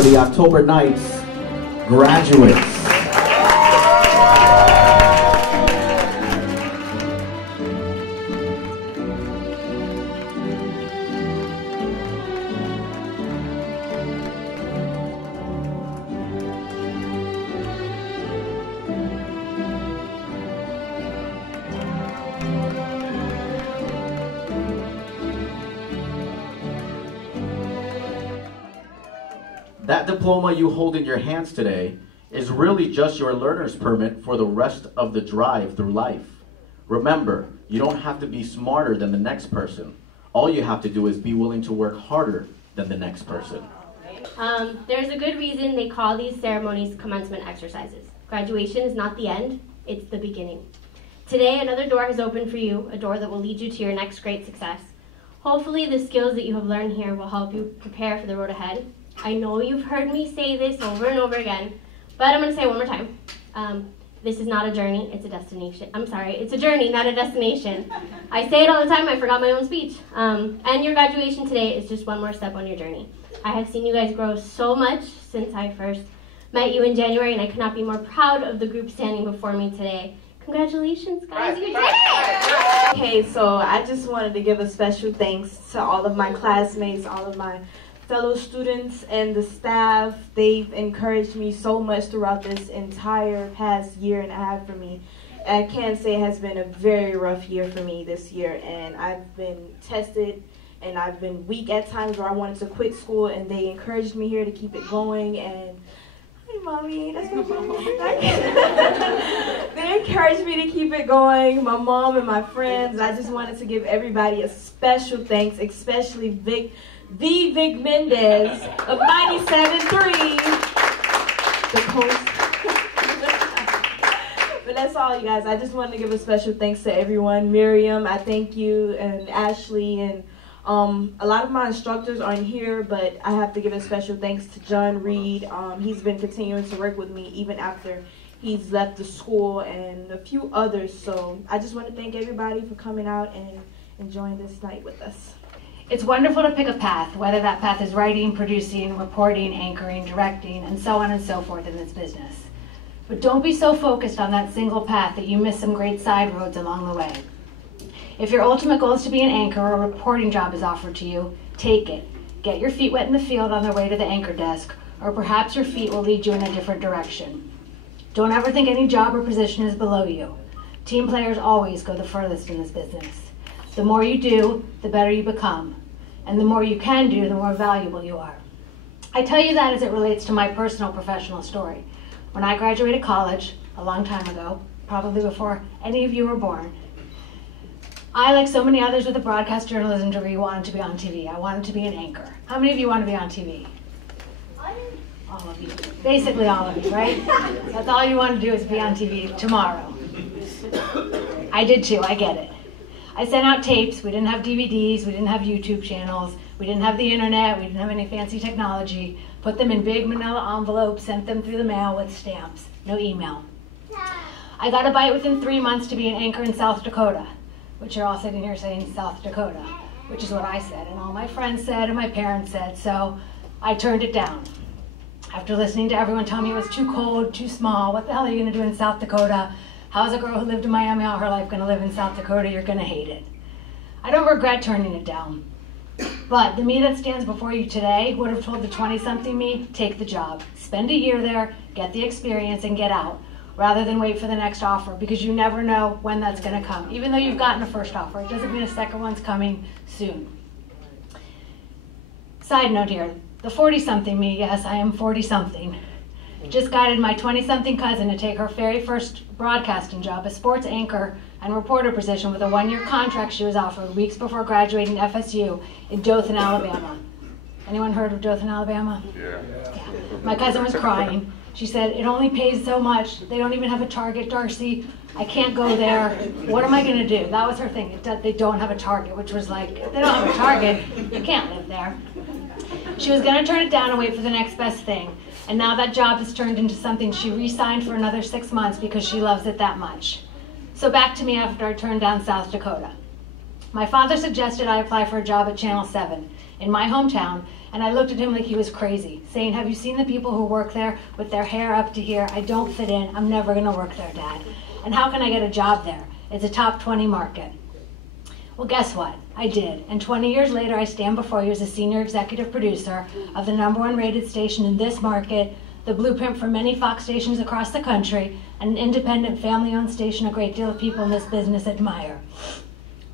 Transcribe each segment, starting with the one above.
for the October Nights graduates. That diploma you hold in your hands today is really just your learner's permit for the rest of the drive through life. Remember, you don't have to be smarter than the next person. All you have to do is be willing to work harder than the next person. There's a good reason they call these ceremonies commencement exercises. Graduation is not the end, it's the beginning. Today, another door has opened for you, a door that will lead you to your next great success. Hopefully, the skills that you have learned here will help you prepare for the road ahead. I know you've heard me say this over and over again, but I'm going to say it one more time. This is not a journey, it's a destination. I'm sorry, it's a journey, not a destination. I say it all the time, I forgot my own speech. And your graduation today is just one more step on your journey. I have seen you guys grow so much since I first met you in January, and I could not be more proud of the group standing before me today. Congratulations, guys, you did it! Okay, so I just wanted to give a special thanks to all of my classmates, all of my fellow students and the staff. They've encouraged me so much throughout this entire past year and a half for me. I can say it has been a very rough year for me this year, and I've been tested and I've been weak at times where I wanted to quit school, and they encouraged me here to keep it going. And hi, Mommy, that's my mom. They encouraged me to keep it going, my mom and my friends. I just wanted to give everybody a special thanks, especially Vic Mendez of 97.3, the coast. But that's all, you guys. I just wanted to give a special thanks to everyone. Miriam, I thank you, and Ashley, and a lot of my instructors aren't here, but I have to give a special thanks to John Reed. He's been continuing to work with me even after he's left the school, and a few others. So I just want to thank everybody for coming out and enjoying this night with us. It's wonderful to pick a path, whether that path is writing, producing, reporting, anchoring, directing, and so on and so forth in this business. But don't be so focused on that single path that you miss some great side roads along the way. If your ultimate goal is to be an anchor or a reporting job is offered to you, take it. Get your feet wet in the field on the way to the anchor desk, or perhaps your feet will lead you in a different direction. Don't ever think any job or position is below you. Team players always go the furthest in this business. The more you do, the better you become. And the more you can do, the more valuable you are. I tell you that as it relates to my personal professional story. When I graduated college, a long time ago, probably before any of you were born, I, like so many others with a broadcast journalism degree, wanted to be on TV. I wanted to be an anchor. How many of you want to be on TV? All of you. Basically all of you, right? That's all you want to do is be on TV tomorrow. I did too, I get it. I sent out tapes. We didn't have DVDs. We didn't have YouTube channels. We didn't have the internet. We didn't have any fancy technology. Put them in big manila envelopes, sent them through the mail with stamps. No email. I got a bite within 3 months to be an anchor in South Dakota, which you're all sitting here saying South Dakota, which is what I said, and all my friends said, and my parents said, so I turned it down. After listening to everyone tell me it was too cold, too small, what the hell are you gonna do in South Dakota? How's a girl who lived in Miami all her life gonna live in South Dakota? You're gonna hate it. I don't regret turning it down. But the me that stands before you today would have told the 20-something me, take the job. Spend a year there, get the experience, and get out, rather than wait for the next offer, because you never know when that's gonna come. Even though you've gotten a first offer, it doesn't mean a second one's coming soon. Side note here, the 40-something me, yes, I am 40-something, just guided my 20-something cousin to take her very first broadcasting job, a sports anchor and reporter position with a 1-year contract she was offered weeks before graduating FSU in Dothan, Alabama. Anyone heard of Dothan, Alabama? Yeah. My cousin was crying. She said, it only pays so much. They don't even have a Target, Darcy. I can't go there. What am I going to do? That was her thing. They don't have a Target, which was like, if they don't have a Target, you can't live there. She was going to turn it down and wait for the next best thing. And now that job has turned into something she re-signed for another 6 months because she loves it that much. So back to me after I turned down South Dakota. My father suggested I apply for a job at Channel 7. in my hometown, and I looked at him like he was crazy, saying, "Have you seen the people who work there with their hair up to here? I don't fit in. I'm never going to work there, Dad. And how can I get a job there? It's a top 20 market." Well, guess what? I did. And 20 years later, I stand before you as a senior executive producer of the #1 rated station in this market, the blueprint for many Fox stations across the country, and an independent, family-owned station a great deal of people in this business admire.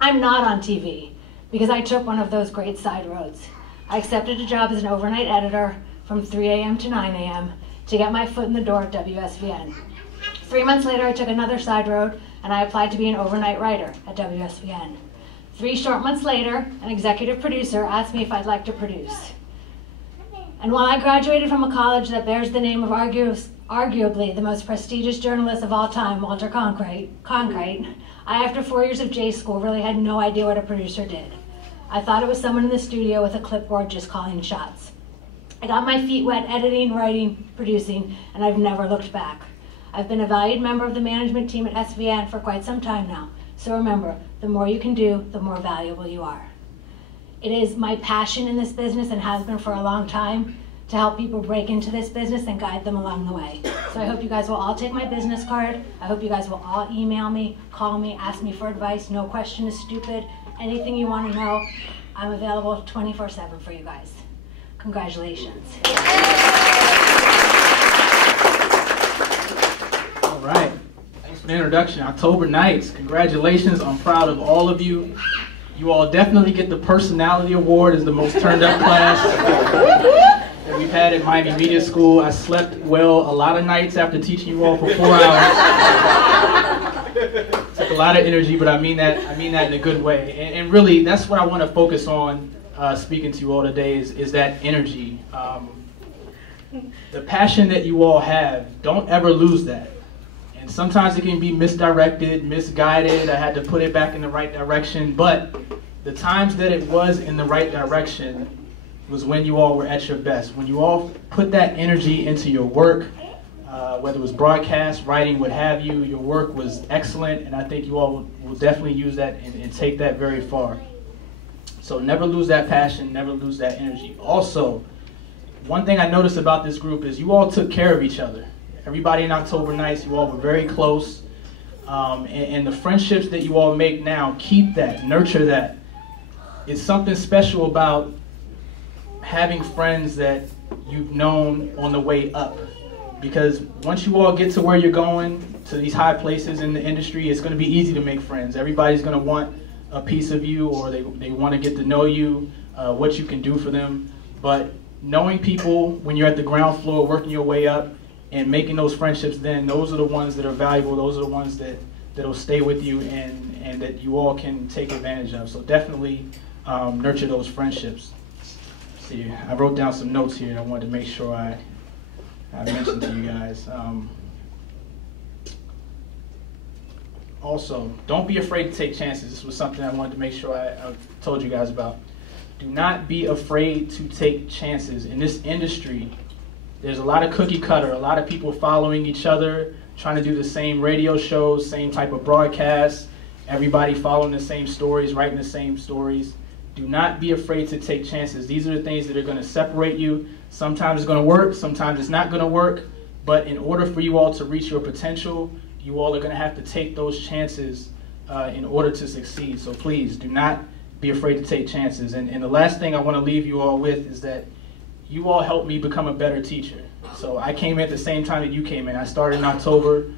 I'm not on TV because I took one of those great side roads. I accepted a job as an overnight editor from 3 a.m. to 9 a.m. to get my foot in the door at WSVN. 3 months later, I took another side road and I applied to be an overnight writer at WSVN. 3 short months later, an executive producer asked me if I'd like to produce. And while I graduated from a college that bears the name of arguably the most prestigious journalist of all time, Walter Cronkite, I, after 4 years of J school, really had no idea what a producer did. I thought it was someone in the studio with a clipboard just calling shots. I got my feet wet editing, writing, producing, and I've never looked back. I've been a valued member of the management team at SVN for quite some time now. So remember, the more you can do, the more valuable you are. It is my passion in this business, and has been for a long time, to help people break into this business and guide them along the way. So I hope you guys will all take my business card. I hope you guys will all email me, call me, ask me for advice. No question is stupid. Anything you want to know, I'm available 24/7 for you guys. Congratulations. All right. Thanks for the introduction. October Nights. Congratulations. I'm proud of all of you. You all definitely get the personality award as the most turned up class that we've had at Miami Media School. I slept well a lot of nights after teaching you all for 4 hours. Took a lot of energy, but I mean that in a good way. And really, that's what I want to focus on speaking to you all today is that energy. The passion that you all have, don't ever lose that. And sometimes it can be misdirected, misguided. I had to put it back in the right direction. But the times that it was in the right direction was when you all were at your best. When you all put that energy into your work, whether it was broadcast, writing, what have you, your work was excellent. And I think you all will definitely use that and take that very far. So never lose that passion, never lose that energy. Also, one thing I noticed about this group is you all took care of each other. Everybody in October Nights, you all were very close. And the friendships that you all make now, keep that, nurture that. It's something special about having friends that you've known on the way up. Because once you all get to where you're going, to these high places in the industry, it's going to be easy to make friends. Everybody's going to want a piece of you, or they want to get to know you, what you can do for them. But knowing people when you're at the ground floor, working your way up, and making those friendships, then those are the ones that are valuable. Those are the ones that'll stay with you and that you all can take advantage of. So definitely nurture those friendships. See, I wrote down some notes here and I wanted to make sure I mentioned to you guys. Also, don't be afraid to take chances. This was something I wanted to make sure I told you guys about. Do not be afraid to take chances. In this industry, there's a lot of cookie cutter, a lot of people following each other, trying to do the same radio shows, same type of broadcasts, everybody following the same stories, writing the same stories. Do not be afraid to take chances. These are the things that are going to separate you. Sometimes it's going to work, sometimes it's not going to work, but in order for you all to reach your potential, you all are going to have to take those chances in order to succeed. So please, do not be afraid to take chances. And the last thing I want to leave you all with is that you all helped me become a better teacher. So I came in at the same time that you came in. I started in October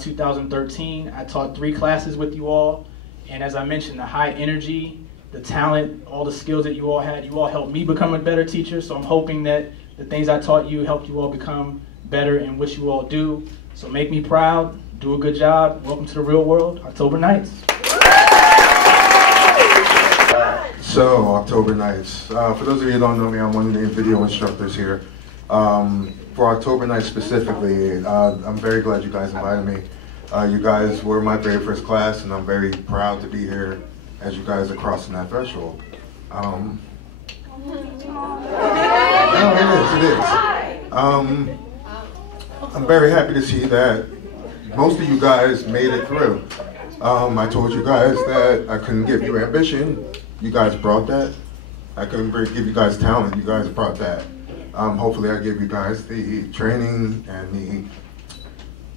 2013. I taught 3 classes with you all. And as I mentioned, the high energy, the talent, all the skills that you all had, you all helped me become a better teacher. So I'm hoping that the things I taught you helped you all become better in what you all do. So make me proud. Do a good job. Welcome to the real world. October Nights. So, October Nights. For those of you who don't know me, I'm one of the video instructors here. For October Nights specifically, I'm very glad you guys invited me. You guys were my very first class, and I'm very proud to be here as you guys are crossing that threshold. No, it is. I'm very happy to see that most of you guys made it through. I told you guys that I couldn't give you ambition. You guys brought that. I couldn't give you guys talent. You guys brought that. Hopefully I gave you guys the training and the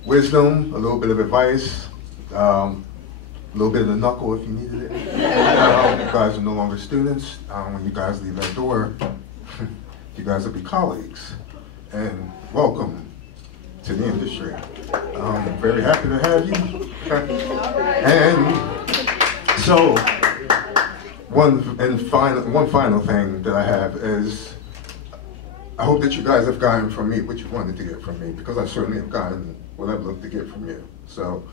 wisdom, a little bit of advice, a little bit of the knuckle if you needed it. You guys are no longer students. When you guys leave that door, you guys will be colleagues. And welcome to the industry. I'm very happy to have you. And so, one final thing that I have is, I hope that you guys have gotten from me what you wanted to get from me, because I certainly have gotten what I've looked to get from you. So,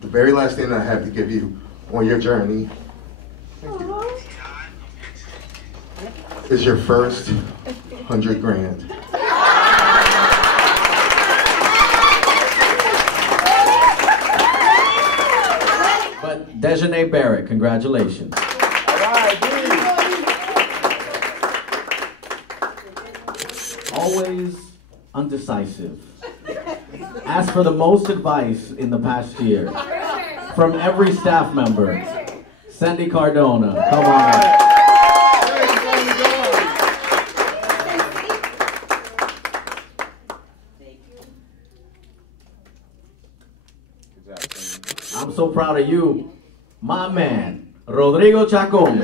the very last thing I have to give you on your journey is your first 100 grand. But Dejanay Barrett, congratulations. Always undecisive. Asked for the most advice in the past year from every staff member. Cindy Cardona, come on up. I'm so proud of you, my man, Rodrigo Chacon.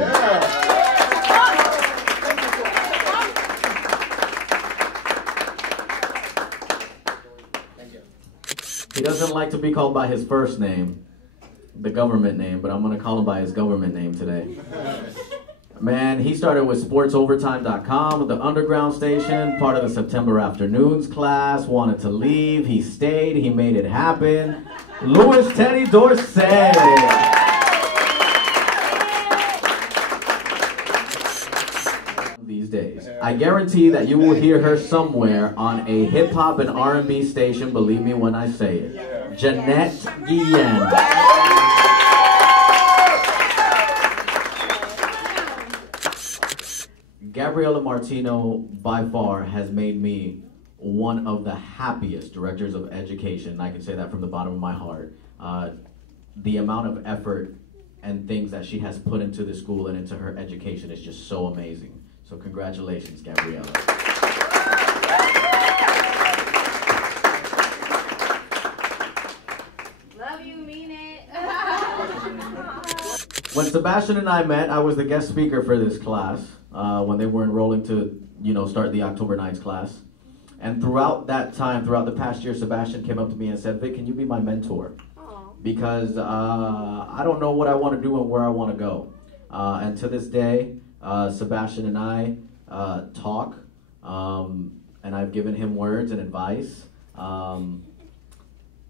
He doesn't like to be called by his first name, the government name, but I'm going to call him by his government name today. Man, he started with SportsOvertime.com, the underground station, part of the September afternoons class, wanted to leave, he stayed, he made it happen. Louis Teddy Dorsey. These days. I guarantee that you will hear her somewhere on a hip-hop and R&B station, believe me when I say it. Jeanette Guillen. Gabriela Martino, by far, has made me one of the happiest directors of education. I can say that from the bottom of my heart. The amount of effort and things that she has put into the school and into her education is just so amazing. So congratulations, Gabriela. Love you, mean it. When Sebastian and I met, I was the guest speaker for this class when they were enrolling to, start the October Nights class. And throughout that time, throughout the past year, Sebastian came up to me and said, Vic, can you be my mentor? Because I don't know what I want to do and where I want to go. And to this day, Sebastian and I talk, and I've given him words and advice.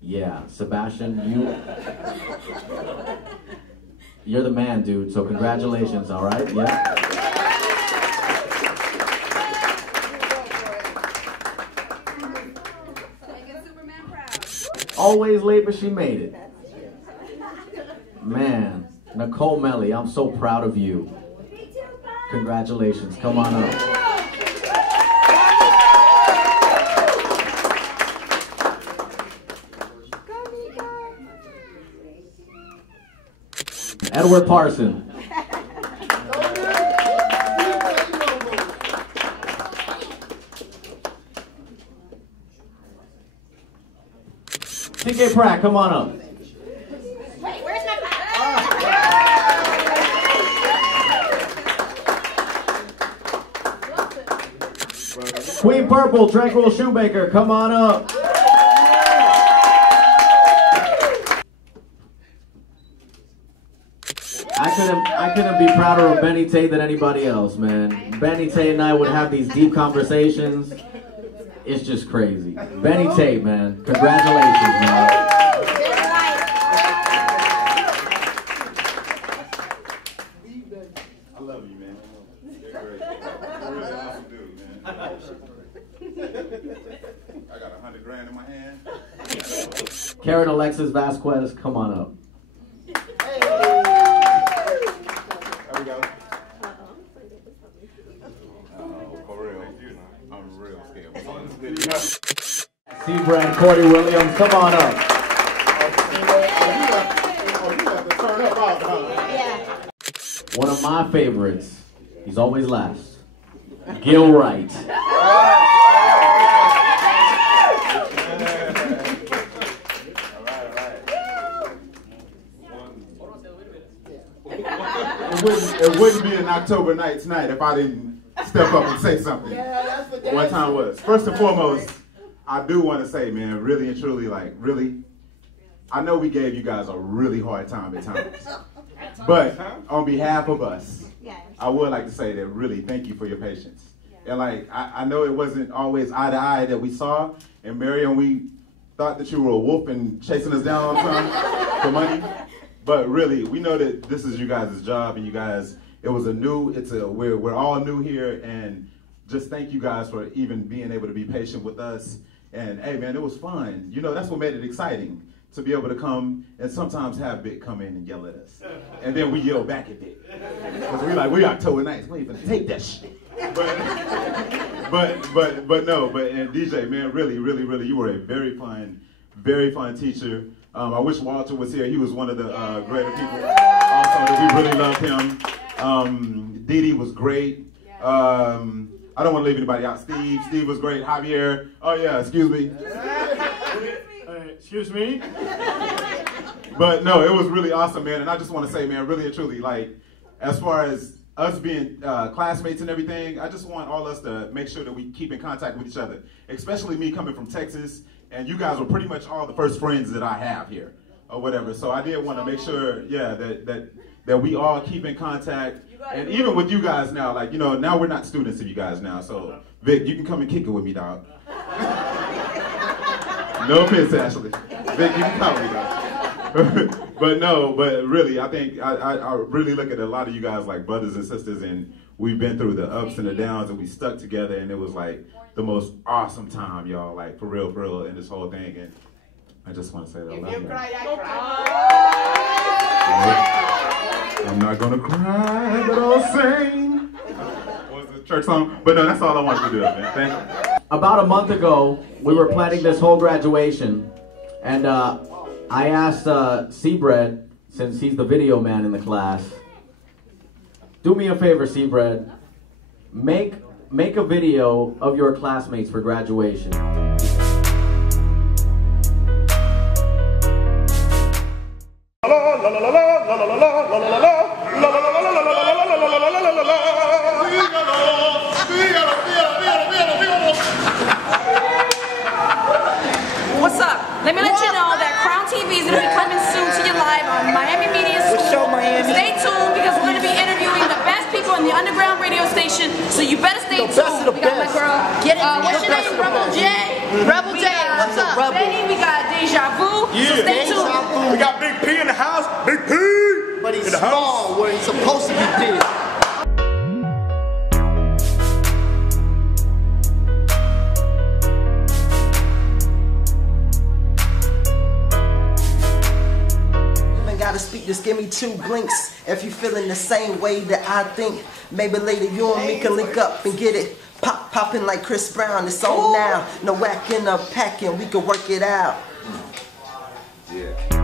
Yeah, Sebastian, you're the man, dude, so congratulations, all right? Yeah. Always late, but she made it. Man, Nicole Melly, I'm so proud of you. Congratulations. Come on up. Edward Parson. TK Pratt, come on up. Wait, where's my Queen Purple, Tranquil Shoemaker, come on up. I couldn't be prouder of Benny Tate than anybody else, man. Benny Tate and I would have these deep conversations. It's just crazy. Benny Tate, man. Congratulations, man. I love you, man. You're great. You're really awesome dude, man. I got 100 grand in my hand. Karen Alexis Vasquez, come on up. There we go. For real. I'm real scared. C-Brand Cordy Williams, come on up. One of my favorites, He's always last. Gil Wright. It wouldn't be an October Nights night if I didn't step up and say something. What time was? First and foremost, I do want to say, man, really and truly, like, really, I know we gave you guys a really hard time at times. But on behalf of us, I would like to say that really thank you for your patience. And like, I know it wasn't always eye to eye that we saw. And Marion, we thought that you were a wolf and chasing us down for money. But really, we know that this is you guys' job, and you guys, we're all new here, and just thank you guys for even being able to be patient with us. And hey man, it was fun. You know, that's what made it exciting, to be able to come and sometimes have Vic come in and yell at us. And then we yell back at Vic. Because we October Nights, we ain't gonna take that shit. But and DJ, man, really, you were a very fun teacher. I wish Walter was here. He was one of the greater people. Also, that we really loved him. Dee Dee was great. I don't want to leave anybody out. Steve was great. Javier. Oh yeah, excuse me. Excuse me? But no, it was really awesome, man. And I just want to say, man, really and truly, like, as far as us being classmates and everything, I just want all us to make sure that we keep in contact with each other. Especially me coming from Texas, and you guys were pretty much all the first friends that I have here, or whatever. So I did want to make sure, yeah, that we all keep in contact. And even with you guys now, like, you know, now we're not students of you guys now. So Vic, you can come and kick it with me, dog. No offense, Ashley. Vic, you can come with me, dog. But really, I think I really look at a lot of you guys like brothers and sisters, and we've been through the ups and the downs, and we stuck together, and it was like the most awesome time, y'all, like for real, in this whole thing. And I just want to say that I love you. I'm not gonna cry, but I'll sing. What's the church song? But no, that's all I wanted to do, man. Thank you. About a month ago, we were planning this whole graduation, and I asked Seabread, since he's the video man in the class, do me a favor, Seabread, make a video of your classmates for graduation. What's up? Let me let you know that Crown TV is going to be coming soon to you live on Miami Media School. Stay tuned because we're going to be interviewing the best people in the underground radio station, so you better stay tuned. We got my girl, what's your name? Rebel J? Rebel J, what's up? Benny, we got Deja Vu, so stay tuned. We got Big P in the house. Big P! But he's small where he's supposed to be big. Gotta speak, just give me 2 blinks. If you feeling the same way that I think, maybe later you and me can link up and get it popping like Chris Brown. It's on now, no whacking or packing, we can work it out. Yeah.